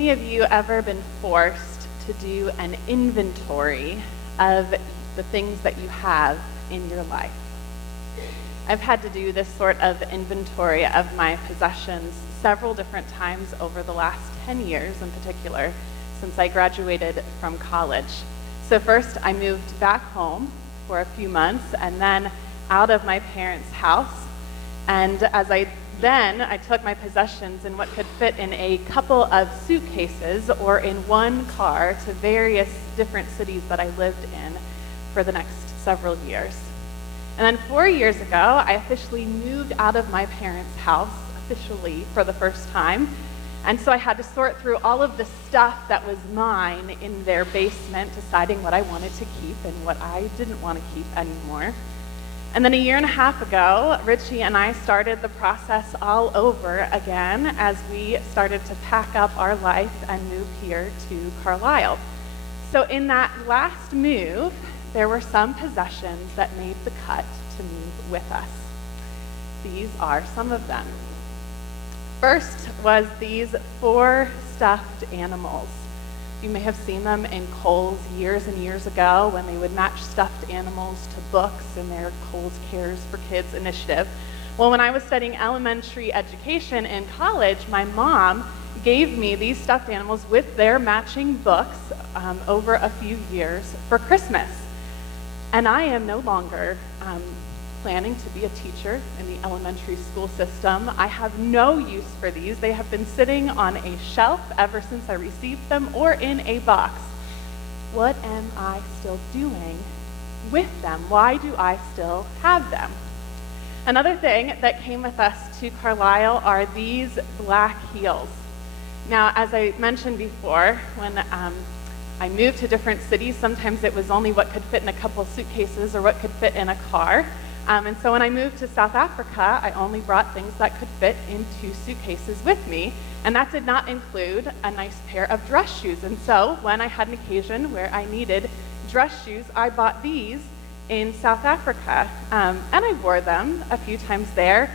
any of you ever been forced to do an inventory of the things that you have in your life? I've had to do this sort of inventory of my possessions several different times over the last 10 years in particular, since I graduated from college. So first I moved back home for a few months and then out of my parents' house. And as I took my possessions in what could fit in a couple of suitcases or in one car to various different cities that I lived in for the next several years. And then 4 years ago, I officially moved out of my parents' house, officially for the first time. And so I had to sort through all of the stuff that was mine in their basement, deciding what I wanted to keep and what I didn't want to keep anymore. And then a year and a half ago, Richie and I started the process all over again as we started to pack up our life and move here to Carlisle. So in that last move, there were some possessions that made the cut to move with us. These are some of them. First was these 4 stuffed animals. You may have seen them in Kohl's years and years ago when they would match stuffed animals to books in their Kohl's Cares for Kids initiative. Well, when I was studying elementary education in college, my mom gave me these stuffed animals with their matching books over a few years for Christmas. And I am no longer planning to be a teacher in the elementary school system. I have no use for these. They have been sitting on a shelf ever since I received them or in a box. What am I still doing with them? Why do I still have them? Another thing that came with us to Carlisle are these black heels. Now, as I mentioned before, when I moved to different cities, sometimes it was only what could fit in a couple suitcases or what could fit in a car. And so when I moved to South Africa, I only brought things that could fit in 2 suitcases with me, and that did not include a nice pair of dress shoes. And so when I had an occasion where I needed dress shoes, I bought these in South Africa, and I wore them a few times there.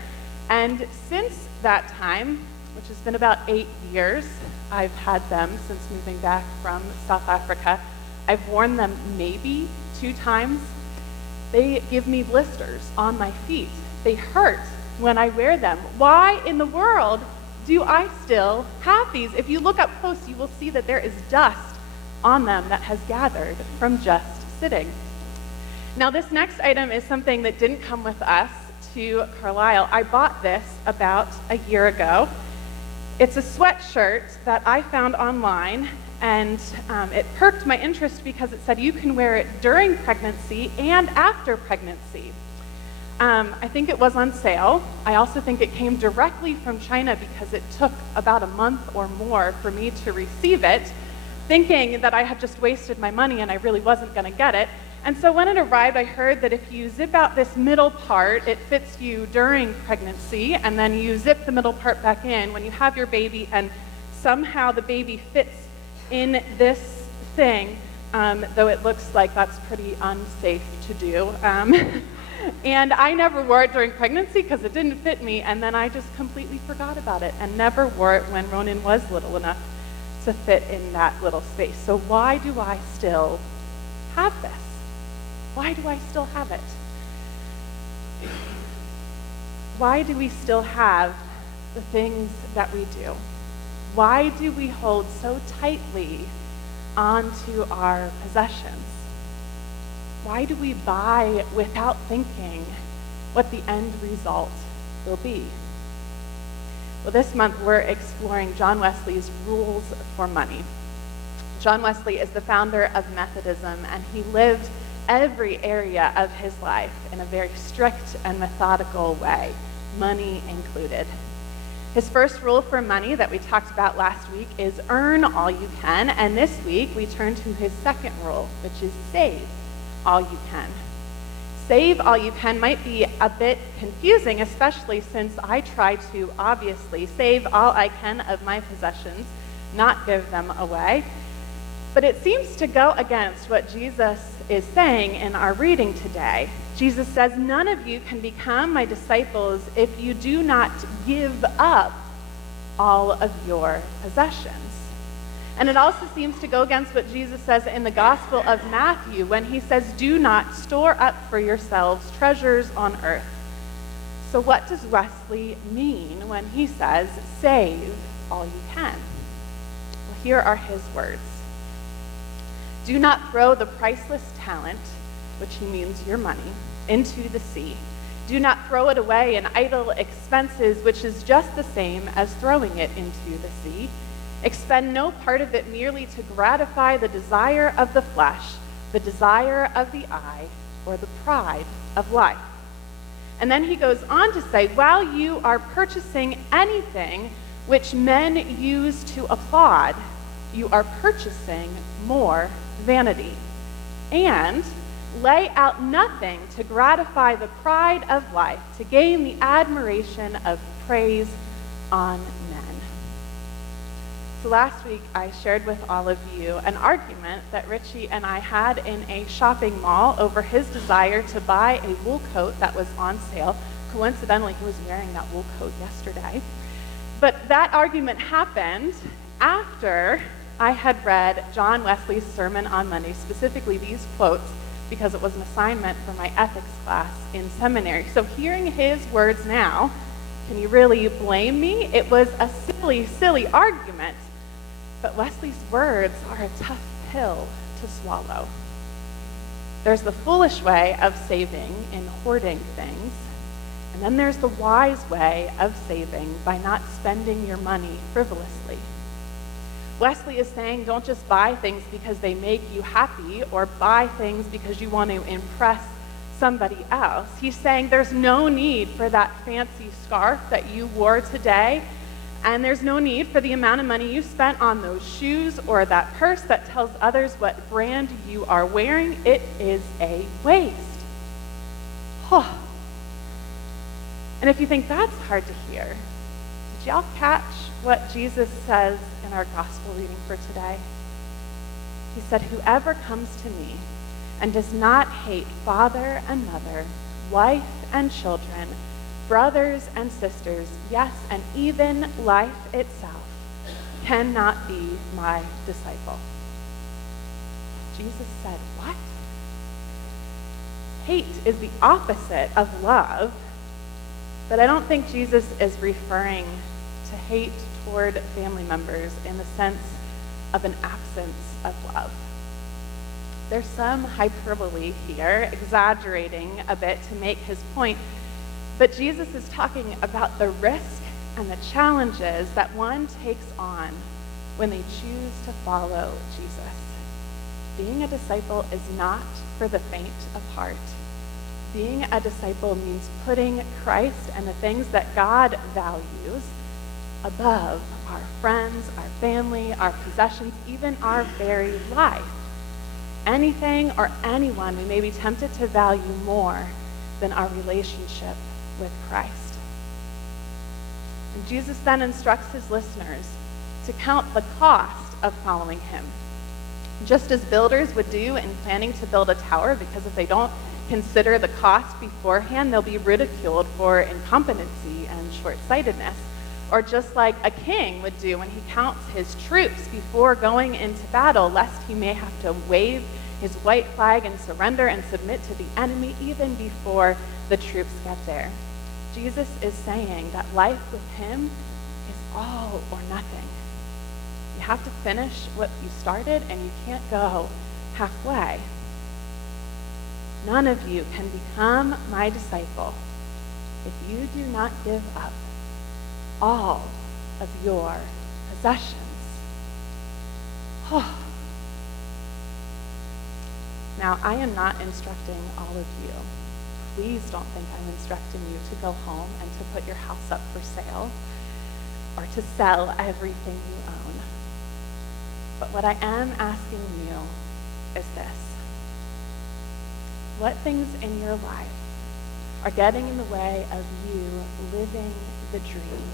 And since that time, which has been about 8 years, I've had them since moving back from South Africa. I've worn them maybe 2 times. They give me blisters on my feet. They hurt when I wear them. Why in the world do I still have these? If you look up close, you will see that there is dust on them that has gathered from just sitting. Now, this next item is something that didn't come with us to Carlisle. I bought this about a year ago. It's a sweatshirt that I found online, and it perked my interest because it said you can wear it during pregnancy and after pregnancy. I think it was on sale. I also think it came directly from China because it took about a month or more for me to receive it, thinking that I had just wasted my money and I really wasn't going to get it. And so when it arrived, I heard that if you zip out this middle part, it fits you during pregnancy, and then you zip the middle part back in when you have your baby, and somehow the baby fits in this thing, though it looks like that's pretty unsafe to do. And I never wore it during pregnancy because it didn't fit me, and then I just completely forgot about it and never wore it when Ronan was little enough to fit in that little space. So why do I still have this? Why do I still have it? Why do we still have the things that we do? Why do we hold so tightly onto our possessions? Why do we buy without thinking what the end result will be? Well, this month we're exploring John Wesley's Rules for Money. John Wesley is the founder of Methodism, and he lived every area of his life in a very strict and methodical way, money included. His first rule for money that we talked about last week is earn all you can, and this week we turn to his second rule, which is save all you can. Save all you can might be a bit confusing, especially since I try to obviously save all I can of my possessions, not give them away. But it seems to go against what Jesus is saying in our reading today. Jesus says, none of you can become my disciples if you do not give up all of your possessions. And it also seems to go against what Jesus says in the Gospel of Matthew when he says, "Do not store up for yourselves treasures on earth." So what does Wesley mean when he says, "Save all you can"? Well, here are his words. "Do not throw the priceless talent," which he means your money, "into the sea. Do not throw it away in idle expenses, which is just the same as throwing it into the sea. Expend no part of it merely to gratify the desire of the flesh, the desire of the eye, or the pride of life." And then he goes on to say, "While you are purchasing anything which men use to applaud, you are purchasing more vanity. And lay out nothing to gratify the pride of life, to gain the admiration of praise on men." So last week I shared with all of you an argument that Richie and I had in a shopping mall over his desire to buy a wool coat that was on sale. Coincidentally, he was wearing that wool coat yesterday. But that argument happened after I had read John Wesley's sermon on Monday, specifically these quotes, because it was an assignment for my ethics class in seminary. So hearing his words now, can you really blame me? It was a silly, silly argument. But Wesley's words are a tough pill to swallow. There's the foolish way of saving in hoarding things, and then there's the wise way of saving by not spending your money frivolously. Wesley is saying don't just buy things because they make you happy or buy things because you want to impress somebody else. He's saying there's no need for that fancy scarf that you wore today, and there's no need for the amount of money you spent on those shoes or that purse that tells others what brand you are wearing. It is a waste. And if you think that's hard to hear, did y'all catch what Jesus says in our gospel reading for today? He said, "Whoever comes to me and does not hate father and mother, wife and children, brothers and sisters, yes, and even life itself, cannot be my disciple." Jesus said, what? Hate is the opposite of love, but I don't think Jesus is referring to hate toward family members in the sense of an absence of love. There's some hyperbole here, exaggerating a bit to make his point, but Jesus is talking about the risk and the challenges that one takes on when they choose to follow Jesus. Being a disciple is not for the faint of heart. Being a disciple means putting Christ and the things that God values above our friends, our family, our possessions, even our very life. Anything or anyone we may be tempted to value more than our relationship with Christ. And Jesus then instructs his listeners to count the cost of following him, just as builders would do in planning to build a tower, because if they don't consider the cost beforehand, they'll be ridiculed for incompetency and short-sightedness. Or just like a king would do when he counts his troops before going into battle, lest he may have to wave his white flag and surrender and submit to the enemy even before the troops get there. Jesus is saying that life with him is all or nothing. You have to finish what you started, and you can't go halfway. None of you can become my disciple if you do not give up all of your possessions. Now, I am not instructing all of you. Please don't think I'm instructing you to go home and to put your house up for sale or to sell everything you own. But what I am asking you is this. What things in your life are getting in the way of you living the dream?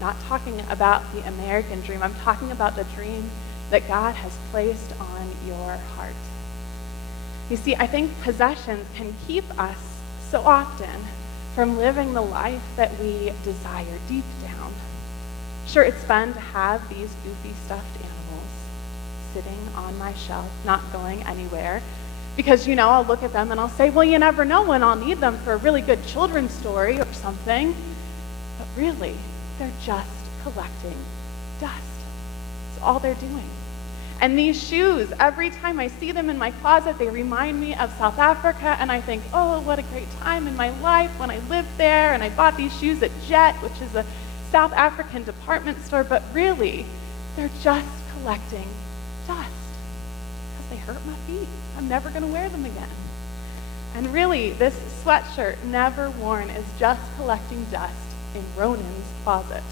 Not talking about the American dream. I'm talking about the dream that God has placed on your heart. You see, I think possessions can keep us so often from living the life that we desire deep down. Sure, it's fun to have these goofy stuffed animals sitting on my shelf, not going anywhere. Because, I'll look at them and I'll say, well, you never know when I'll need them for a really good children's story or something. But really, they're just collecting dust. That's all they're doing. And these shoes, every time I see them in my closet, they remind me of South Africa, and I think, oh, what a great time in my life when I lived there, and I bought these shoes at Jet, which is a South African department store, but really, they're just collecting dust because they hurt my feet. I'm never going to wear them again. And really, this sweatshirt, never worn, is just collecting dust in Ronan's closet.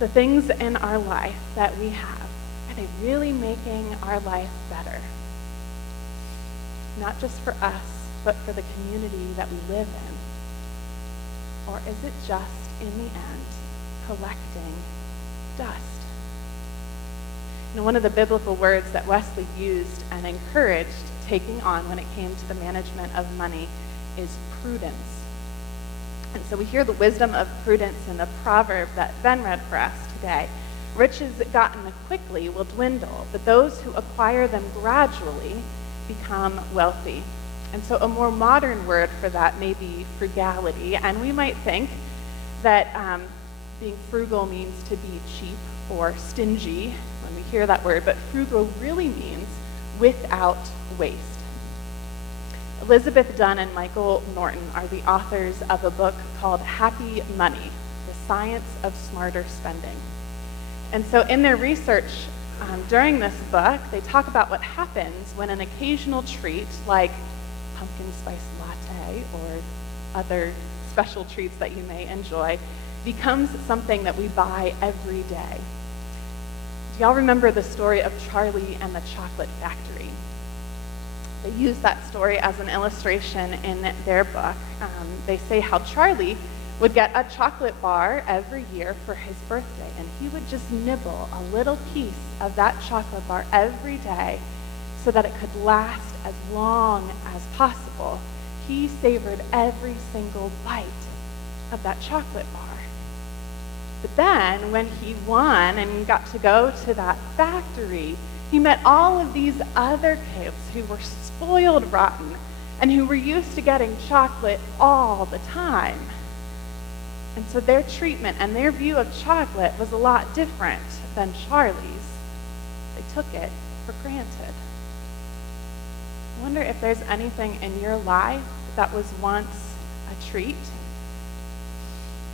The things in our life that we have, are they really making our life better? Not just for us, but for the community that we live in? Or is it just, in the end, collecting dust? One of the biblical words that Wesley used and encouraged taking on when it came to the management of money is prudence. And so we hear the wisdom of prudence in the proverb that Ben read for us today. Riches gotten quickly will dwindle, but those who acquire them gradually become wealthy. And so a more modern word for that may be frugality. And we might think that being frugal means to be cheap or stingy when we hear that word, but frugal really means without waste. Elizabeth Dunn and Michael Norton are the authors of a book called Happy Money, The Science of Smarter Spending. And so in their research during this book, they talk about what happens when an occasional treat like pumpkin spice latte or other special treats that you may enjoy becomes something that we buy every day. Do y'all remember the story of Charlie and the Chocolate Factory? They use that story as an illustration in their book. They say how Charlie would get a chocolate bar every year for his birthday, and he would just nibble a little piece of that chocolate bar every day so that it could last as long as possible. He savored every single bite of that chocolate bar. But then when he won and got to go to that factory, he met all of these other kids who were spoiled rotten and who were used to getting chocolate all the time. And so their treatment and their view of chocolate was a lot different than Charlie's. They took it for granted. I wonder if there's anything in your life that was once a treat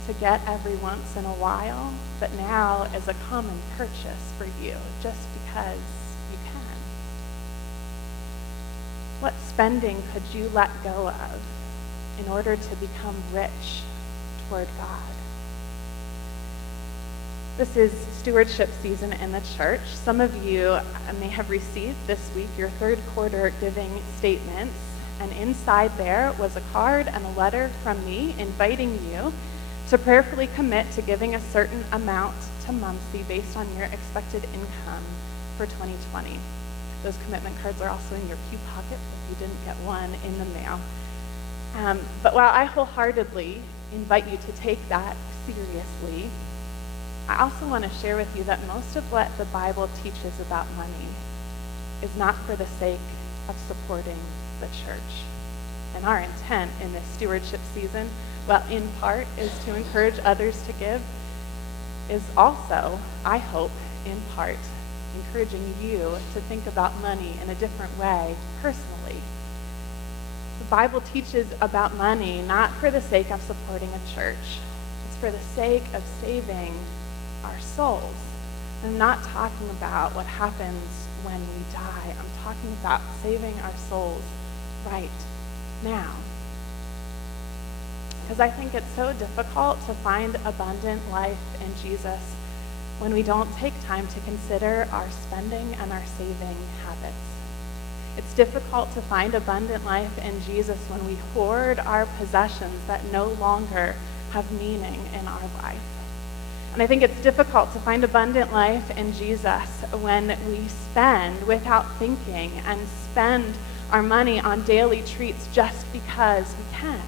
to get every once in a while, but now is a common purchase for you just because you can. What spending could you let go of in order to become rich toward God? This is stewardship season in the church. Some of you may have received this week your third quarter giving statements, and inside there was a card and a letter from me inviting you to prayerfully commit to giving a certain amount to Muncie based on your expected income for 2020. Those commitment cards are also in your pew pocket if you didn't get one in the mail. But while I wholeheartedly invite you to take that seriously, I also want to share with you that most of what the Bible teaches about money is not for the sake of supporting the church. And our intent in this stewardship season, well, in part, is to encourage others to give, is also, I hope, in part, encouraging you to think about money in a different way personally. The Bible teaches about money not for the sake of supporting a church. It's for the sake of saving our souls. I'm not talking about what happens when we die. I'm talking about saving our souls right now. Because I think it's so difficult to find abundant life in Jesus when we don't take time to consider our spending and our saving habits. It's difficult to find abundant life in Jesus when we hoard our possessions that no longer have meaning in our life. And I think it's difficult to find abundant life in Jesus when we spend without thinking and spend our money on daily treats just because we can.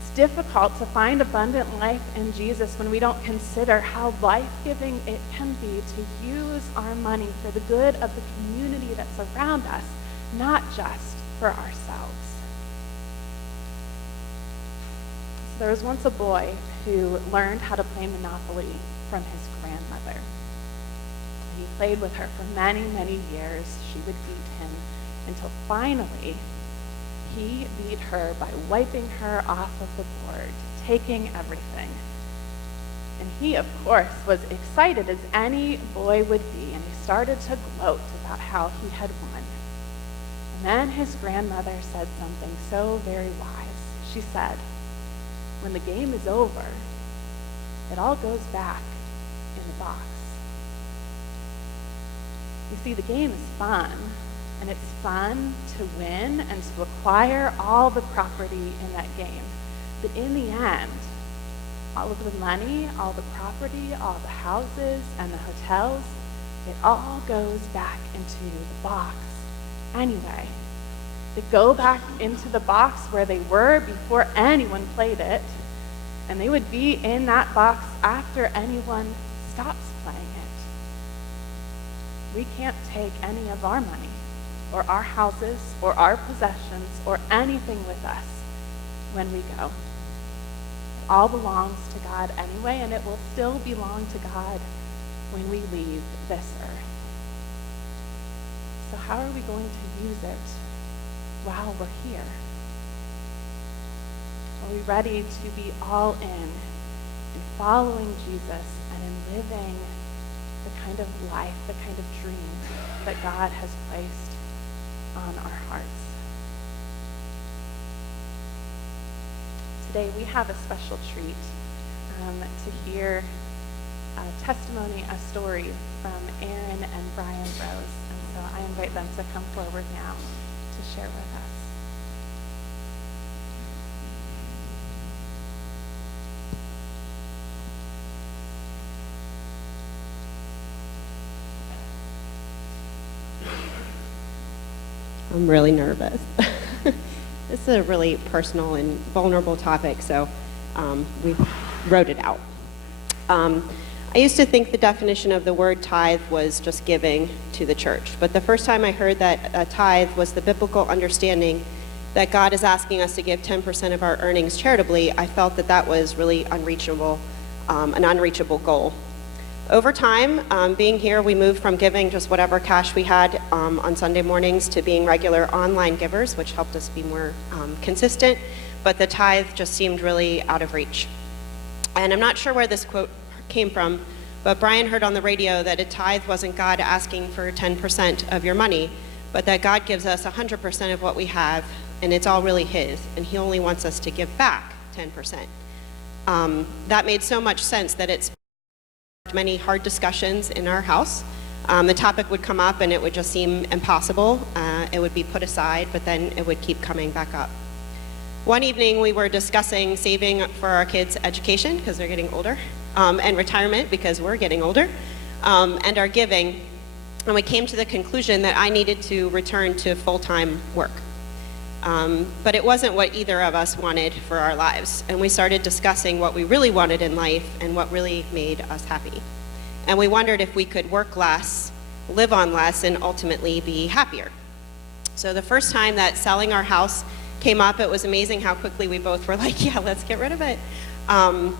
It's difficult to find abundant life in Jesus when we don't consider how life-giving it can be to use our money for the good of the community that's around us, not just for ourselves. So there was once a boy who learned how to play Monopoly from his grandmother. He played with her for many, many years. She would beat him until finally he beat her by wiping her off of the board, taking everything. And he, of course, was excited as any boy would be, and he started to gloat about how he had won. And then his grandmother said something so very wise. She said, "When the game is over, it all goes back in the box." You see, the game is fun, and it's fun to win and to acquire all the property in that game. But in the end, all of the money, all the property, all the houses and the hotels, it all goes back into the box anyway. They go back into the box where they were before anyone played it, and they would be in that box after anyone stops playing it. We can't take any of our money, or our houses, or our possessions, or anything with us when we go. It all belongs to God anyway, and it will still belong to God when we leave this earth. So how are we going to use it while we're here? Are we ready to be all in following Jesus and in living the kind of life, the kind of dream that God has placed on our hearts? Today we have a special treat to hear a testimony, a story from Aaron and Brian Rose. And so I invite them to come forward now to share with us. I'm really nervous. This is a really personal and vulnerable topic, so we wrote it out. I used to think the definition of the word tithe was just giving to the church, but the first time I heard that a tithe was the biblical understanding that God is asking us to give 10% of our earnings charitably, I felt that that was really unreachable, an unreachable goal. Over time, being here, we moved from giving just whatever cash we had on Sunday mornings to being regular online givers, which helped us be more consistent, but the tithe just seemed really out of reach. And I'm not sure where this quote came from, but Brian heard on the radio that a tithe wasn't God asking for 10% of your money, but that God gives us 100% of what we have, and it's all really His, and He only wants us to give back 10%. That made so much sense that it's many hard discussions in our house. The topic would come up and it would just seem impossible. It would be put aside, but then it would keep coming back up. One evening we were discussing saving for our kids' education because they're getting older, and retirement because we're getting older, and our giving. And we came to the conclusion that I needed to return to full-time work. But it wasn't what either of us wanted for our lives. And we started discussing what we really wanted in life and what really made us happy. And we wondered if we could work less, live on less, and ultimately be happier. So the first time that selling our house came up, it was amazing how quickly we both were like, yeah, let's get rid of it. And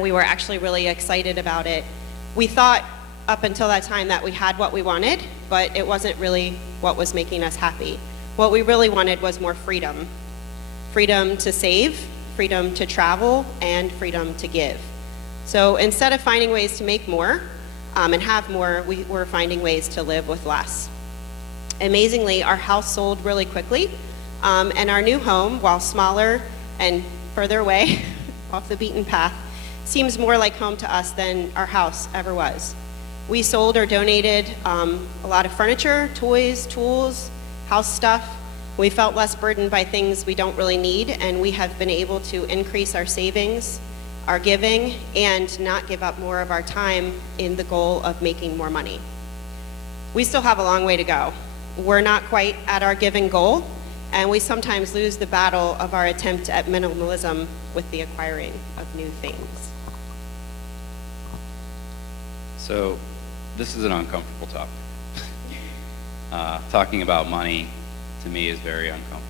we were actually really excited about it. We thought up until that time that we had what we wanted, but it wasn't really what was making us happy. What we really wanted was more freedom. Freedom to save, freedom to travel, and freedom to give. So instead of finding ways to make more and have more, we were finding ways to live with less. Amazingly, our house sold really quickly, and our new home, while smaller and further away off the beaten path, seems more like home to us than our house ever was. We sold or donated a lot of furniture, toys, tools, house stuff. We felt less burdened by things we don't really need, and we have been able to increase our savings, our giving, and not give up more of our time in the goal of making more money. We still have a long way to go. We're not quite at our giving goal, And we sometimes lose the battle of our attempt at minimalism with the acquiring of new things. So this is an uncomfortable topic. Talking about money, to me, is very uncomfortable.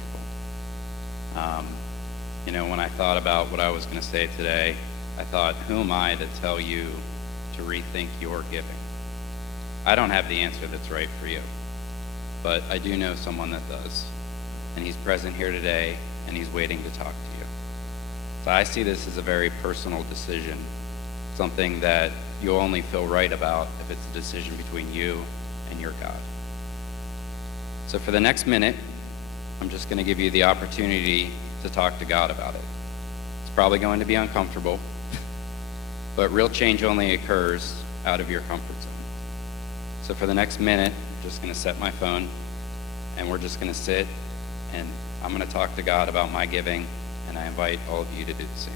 When I thought about what I was going to say today, I thought, who am I to tell you to rethink your giving? I don't have the answer that's right for you, but I do know someone that does, and he's present here today, and he's waiting to talk to you. So I see this as a very personal decision, something that you'll only feel right about if it's a decision between you and your God. So for the next minute, I'm just going to give you the opportunity to talk to God about it. It's probably going to be uncomfortable, but real change only occurs out of your comfort zone. So for the next minute, I'm just going to set my phone, and we're just going to sit, and I'm going to talk to God about my giving, and I invite all of you to do the same.